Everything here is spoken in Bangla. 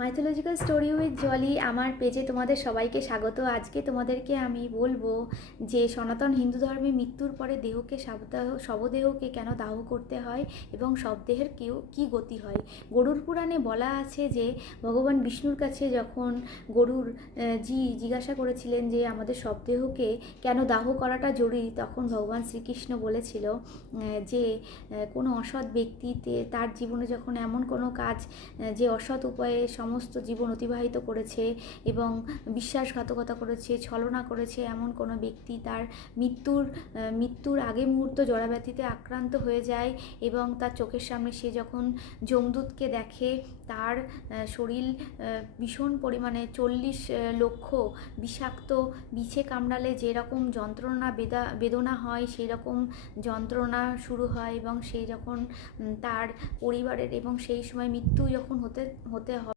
মাইথোলজিক্যাল স্টোরি উইথ জলি আমার পেজে তোমাদের সবাইকে স্বাগত। আজকে তোমাদেরকে আমি বলবো যে সনাতন হিন্দু ধর্মে মৃত্যুর পরে দেহকে শবদেহকে কেন দাহ করতে হয় এবং শবদেহের কী গতি হয়। গরুর পুরাণে বলা আছে যে ভগবান বিষ্ণুর কাছে যখন গরুর জিজ্ঞাসা করেছিলেন যে আমাদের শবদেহকে কেন দাহ করাটা জরুরি, তখন ভগবান শ্রীকৃষ্ণ বলেছিল যে কোনো অসৎ ব্যক্তিতে তার জীবনে যখন এমন কোনো কাজ যে অসৎ উপায়ে সমস্ত জীবন অতিবাহিত করেছে এবং বিশ্বাসঘাতকতা করেছে, ছলনা করেছে, এমন কোনো ব্যক্তি তার মৃত্যুর আগে মুহূর্ত জরাব্যাধিতে আক্রান্ত হয়ে যায় এবং তার চোখের সামনে সে যখন যমদূতকে দেখে, তার শরীর ভীষণ পরিমাণে 40 লক্ষ বিষাক্ত বিছে কামড়ালে যেরকম যন্ত্রণা বেদনা হয় সেই রকম যন্ত্রণা শুরু হয় এবং সেই যখন তার পরিবারের এবং সেই সময় মৃত্যু যখন হতে হবে